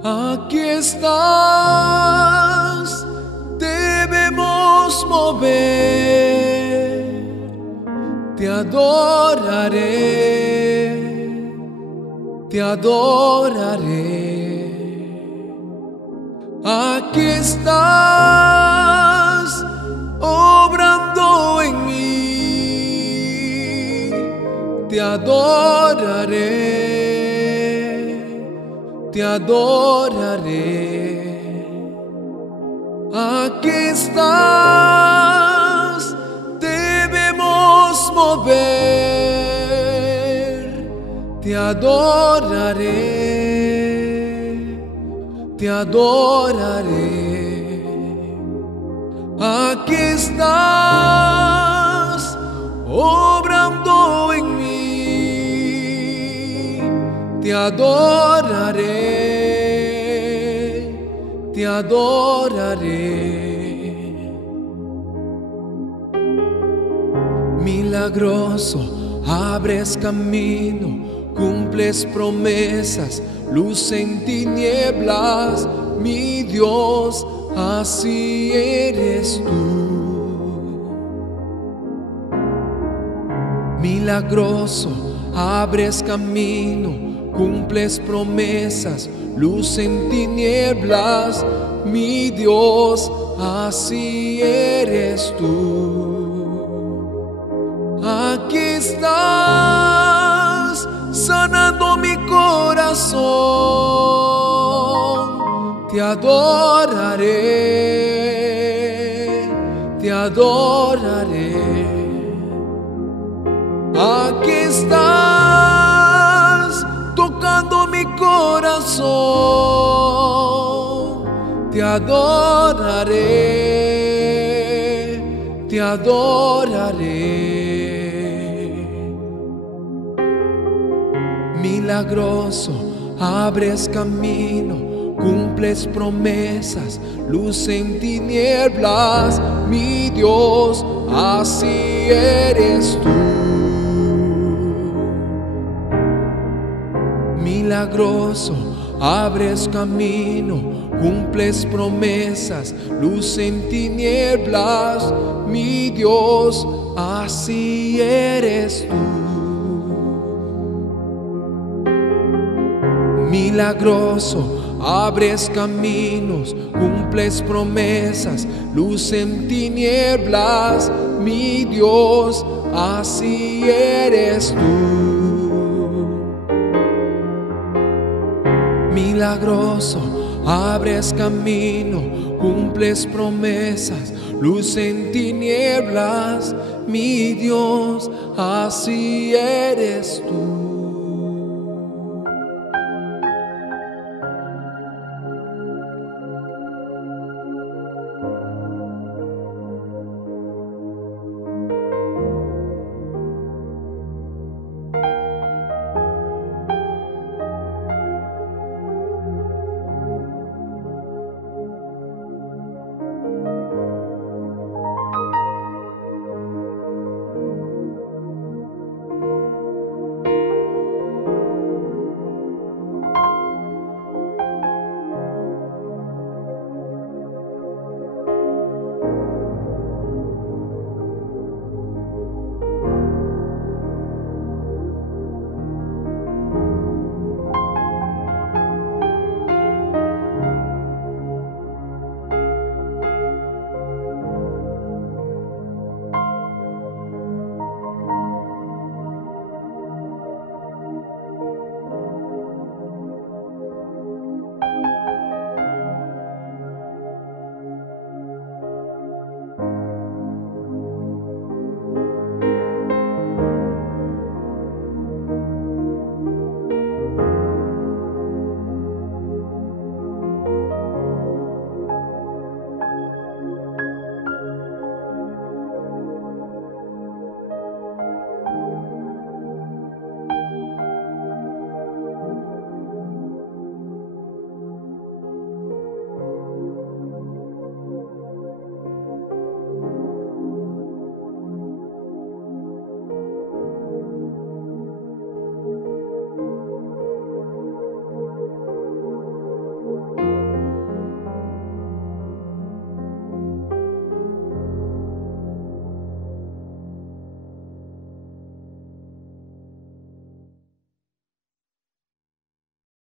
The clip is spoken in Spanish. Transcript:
Aquí estás, debemos mover, te adoraré, te adoraré. Aquí estás, obrando en mí, te adoraré, te adoraré. Aquí estás, debemos mover, te adoraré, te adoraré. Aquí estás, obrando en mí, te adoraré, te adoraré. Milagroso, abres camino, cumples promesas, luz en tinieblas, mi Dios, así eres tú. Milagroso, abres camino, cumples promesas, luz en tinieblas, mi Dios, así eres tú. Aquí estás, sanando mi corazón, te adoraré, te adoraré. Aquí estás, tocando mi corazón, te adoraré, te adoraré. Milagroso, abres camino, cumples promesas, luz en tinieblas, mi Dios, así eres tú. Milagroso, abres camino, cumples promesas, luz en tinieblas, mi Dios, así eres tú. Milagroso, abres caminos, cumples promesas, luz en tinieblas, mi Dios, así eres tú. Milagroso, abres camino, cumples promesas, luz en tinieblas, mi Dios, así eres tú.